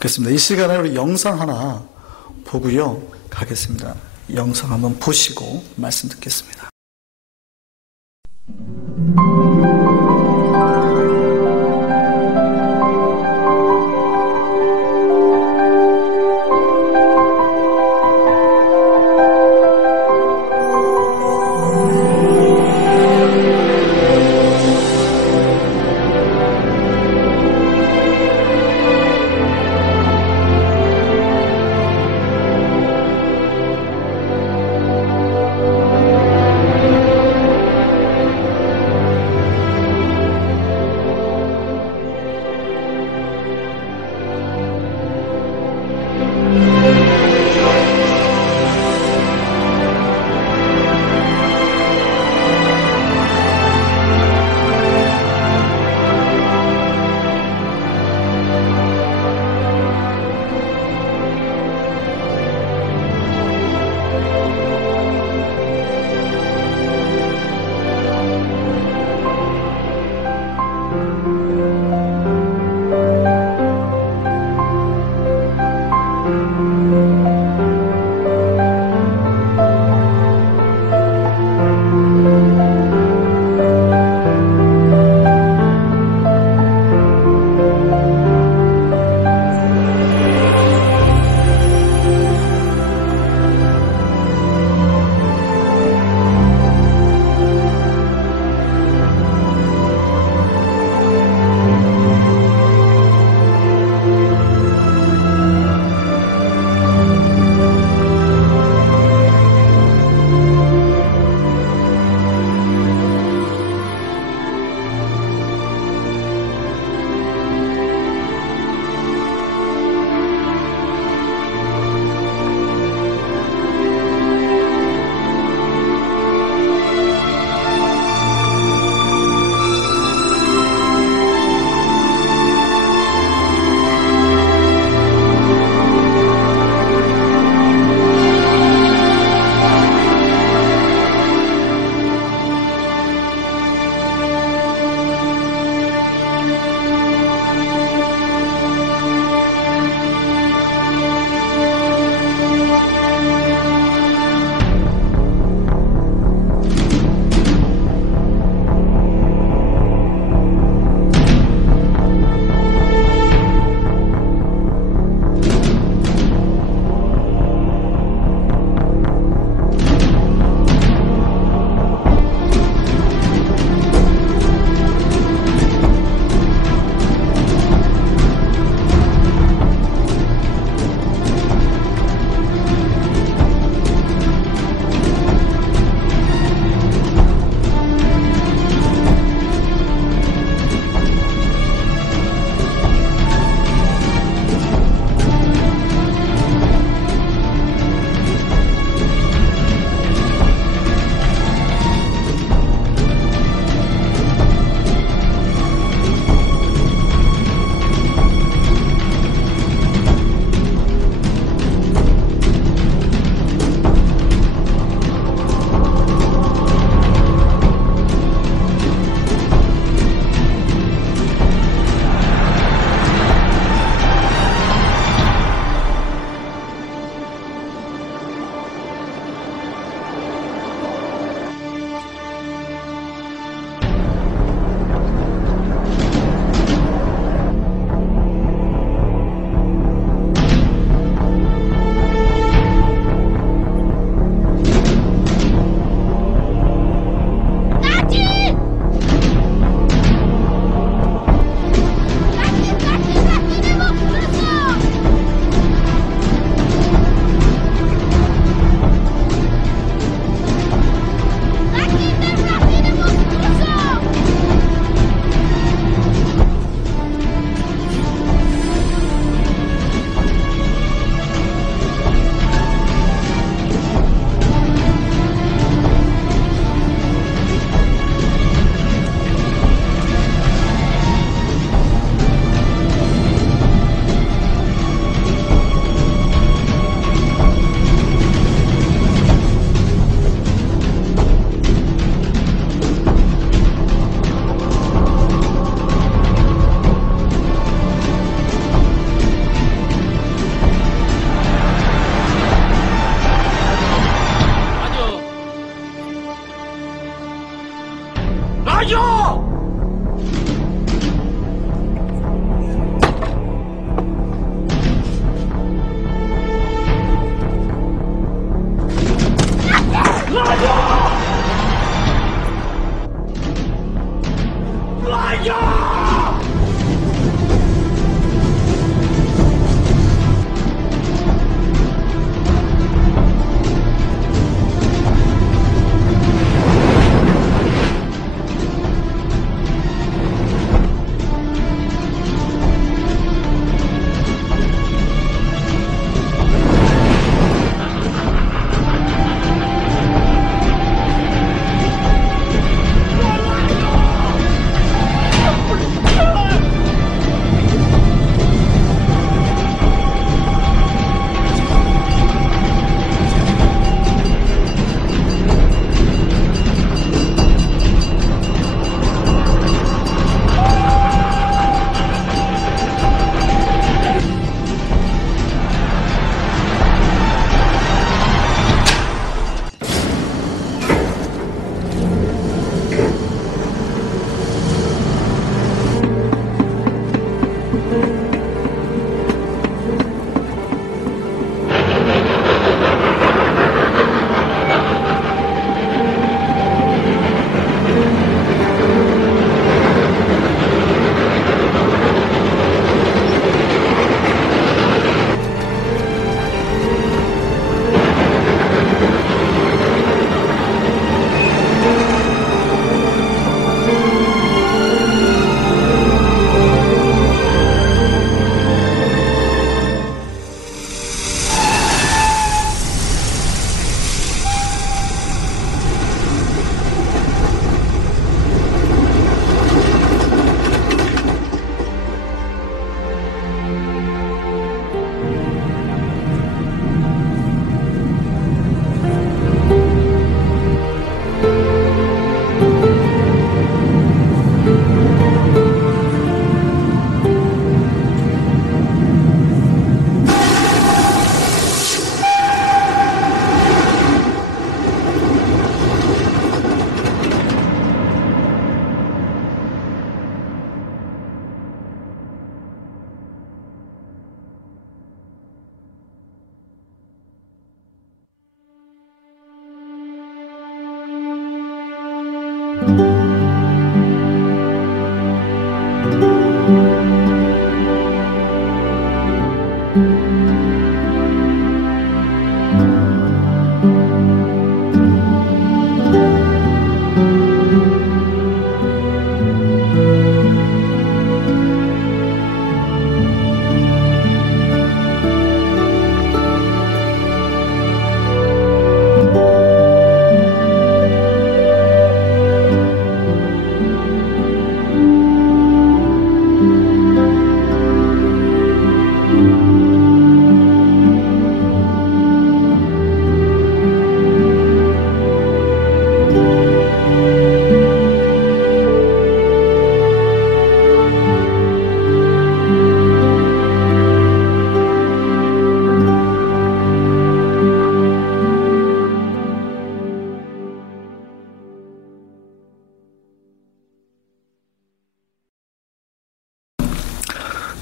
좋겠습니다. 이 시간에 우리 영상 하나 보고요 가겠습니다. 영상 한번 보시고 말씀 듣겠습니다.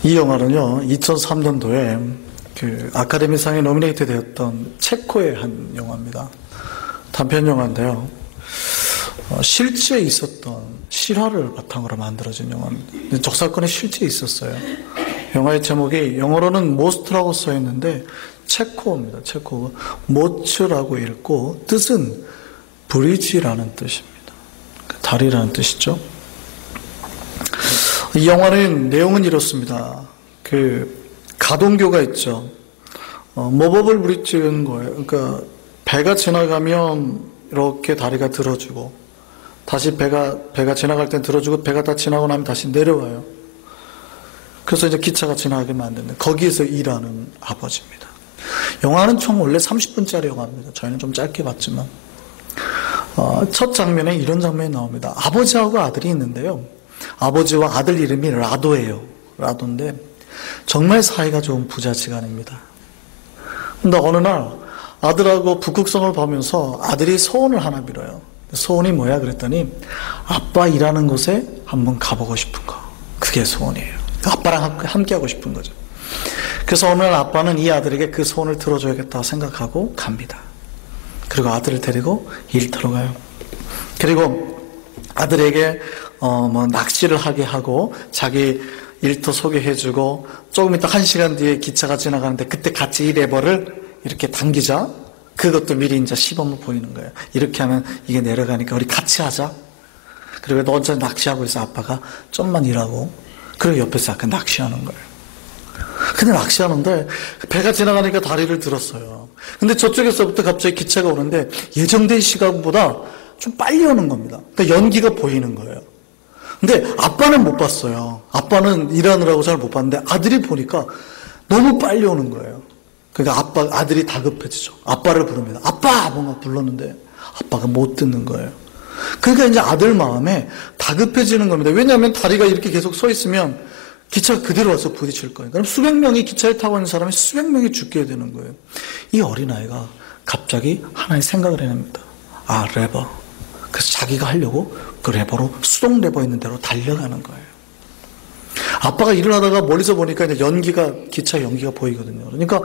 이 영화는요, 2003년도에 그 아카데미상에 노미네이트 되었던 체코의 한 영화입니다. 단편 영화인데요. 실제 있었던 실화를 바탕으로 만들어진 영화입니다. 적사건이 실제 있었어요. 영화의 제목이 영어로는 모스트라고 써 있는데 체코입니다. 체코. 모츠라고 읽고 뜻은 브리지라는 뜻입니다. 다리라는 뜻이죠. 이 영화는 내용은 이렇습니다. 그 가동교가 있죠. 모버블 브릿지인 거예요. 그러니까 배가 지나가면 이렇게 다리가 들어주고 다시 배가 지나갈 땐 들어주고 배가 다 지나고 나면 다시 내려와요. 그래서 이제 기차가 지나가게 만드는데 거기에서 일하는 아버지입니다. 영화는 총 원래 30분짜리 영화입니다. 저희는 좀 짧게 봤지만 첫 장면에 이런 장면이 나옵니다. 아버지하고 아들이 있는데요. 아버지와 아들 이름이 라도예요. 라도인데 정말 사이가 좋은 부자지간입니다. 근데 어느 날 아들하고 북극성을 보면서 아들이 소원을 하나 빌어요. 소원이 뭐야? 그랬더니 아빠 일하는 곳에 한번 가보고 싶은 거. 그게 소원이에요. 아빠랑 함께 하고 싶은 거죠. 그래서 어느 날 아빠는 이 아들에게 그 소원을 들어줘야겠다 생각하고 갑니다. 그리고 아들을 데리고 일터로 가요. 그리고 아들에게 낚시를 하게 하고 자기 일터 소개해주고 조금 이따 1시간 뒤에 기차가 지나가는데 그때 같이 이 레버를 이렇게 당기자. 그것도 미리 이제 시범을 보이는 거예요. 이렇게 하면 이게 내려가니까 우리 같이 하자. 그리고 너 혼자 낚시하고 있어. 아빠가 좀만 일하고. 그리고 옆에서 약간 낚시하는 거예요. 근데 낚시하는데 배가 지나가니까 다리를 들었어요. 근데 저쪽에서부터 갑자기 기차가 오는데 예정된 시간보다 좀 빨리 오는 겁니다. 그러니까 연기가 보이는 거예요. 근데 아빠는 못 봤어요. 아빠는 일하느라고 잘 못 봤는데 아들이 보니까 너무 빨리 오는 거예요. 그러니까 아들이 다급해지죠. 아빠를 부릅니다. 아빠! 뭔가 불렀는데 아빠가 못 듣는 거예요. 그러니까 이제 아들 마음에 다급해지는 겁니다. 왜냐하면 다리가 이렇게 계속 서 있으면 기차가 그대로 와서 부딪힐 거예요. 그럼 수백 명이 기차에 타고 있는 사람이 수백 명이 죽게 되는 거예요. 이 어린아이가 갑자기 하나의 생각을 해냅니다. 아, 레버. 그래서 자기가 하려고 그 레버로 수동 레버 있는 대로 달려가는 거예요. 아빠가 일을 하다가 멀리서 보니까 이제 기차 연기가 보이거든요. 그러니까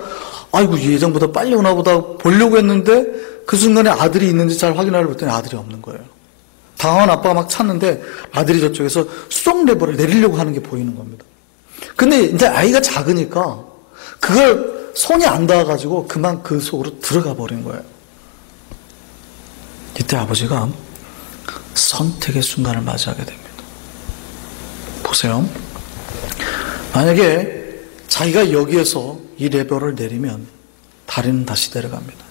아이고 예정보다 빨리 오나 보다 보려고 했는데 그 순간에 아들이 있는지 잘 확인하려고 했더니 아들이 없는 거예요. 당황한 아빠가 막 찾는데 아들이 저쪽에서 수동 레버를 내리려고 하는 게 보이는 겁니다. 근데 이제 아이가 작으니까 그걸 손이 안 닿아가지고 그만 그 속으로 들어가 버린 거예요. 이때 아버지가 선택의 순간을 맞이하게 됩니다. 보세요. 만약에 자기가 여기에서 이 레버를 내리면 다리는 다시 내려갑니다.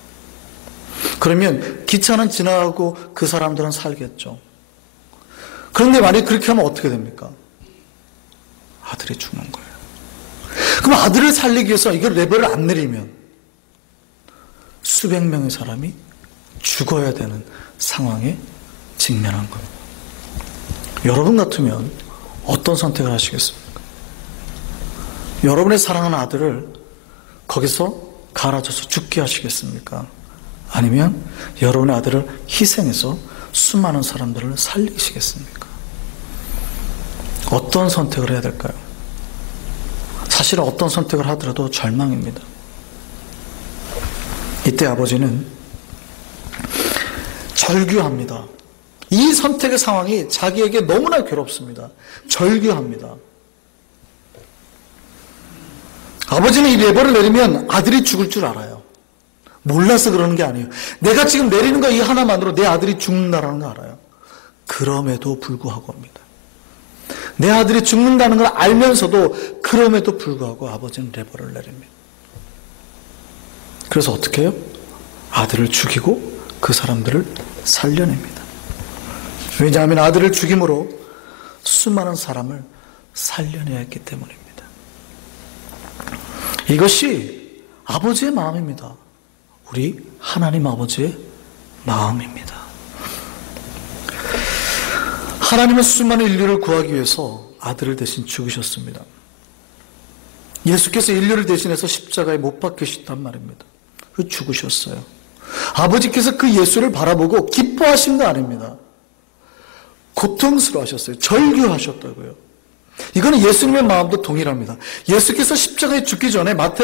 그러면 기차는 지나가고 그 사람들은 살겠죠. 그런데 만약에 그렇게 하면 어떻게 됩니까? 아들이 죽는 거예요. 그럼 아들을 살리기 위해서 이걸 레버를 안 내리면 수백 명의 사람이 죽어야 되는 상황에 직면한 겁니다. 여러분 같으면 어떤 선택을 하시겠습니까? 여러분의 사랑하는 아들을 거기서 갈아줘서 죽게 하시겠습니까? 아니면 여러분의 아들을 희생해서 수많은 사람들을 살리시겠습니까? 어떤 선택을 해야 될까요? 사실은 어떤 선택을 하더라도 절망입니다. 이때 아버지는 절규합니다. 이 선택의 상황이 자기에게 너무나 괴롭습니다. 절규합니다. 아버지는 이 레버를 내리면 아들이 죽을 줄 알아요. 몰라서 그러는 게 아니에요. 내가 지금 내리는 거 이 하나만으로 내 아들이 죽는다는 거 알아요. 그럼에도 불구하고입니다. 내 아들이 죽는다는 걸 알면서도 그럼에도 불구하고 아버지는 레버를 내립니다. 그래서 어떻게 해요? 아들을 죽이고 그 사람들을 살려냅니다. 왜냐하면 아들을 죽임으로 수많은 사람을 살려내야 했기 때문입니다. 이것이 아버지의 마음입니다. 우리 하나님 아버지의 마음입니다. 하나님은 수많은 인류를 구하기 위해서 아들을 대신 죽으셨습니다. 예수께서 인류를 대신해서 십자가에 못 박히셨단 말입니다. 그 죽으셨어요. 아버지께서 그 예수를 바라보고 기뻐하신 거 아닙니다. 고통스러워하셨어요. 절규하셨다고요. 이거는 예수님의 마음도 동일합니다. 예수께서 십자가에 죽기 전에 마태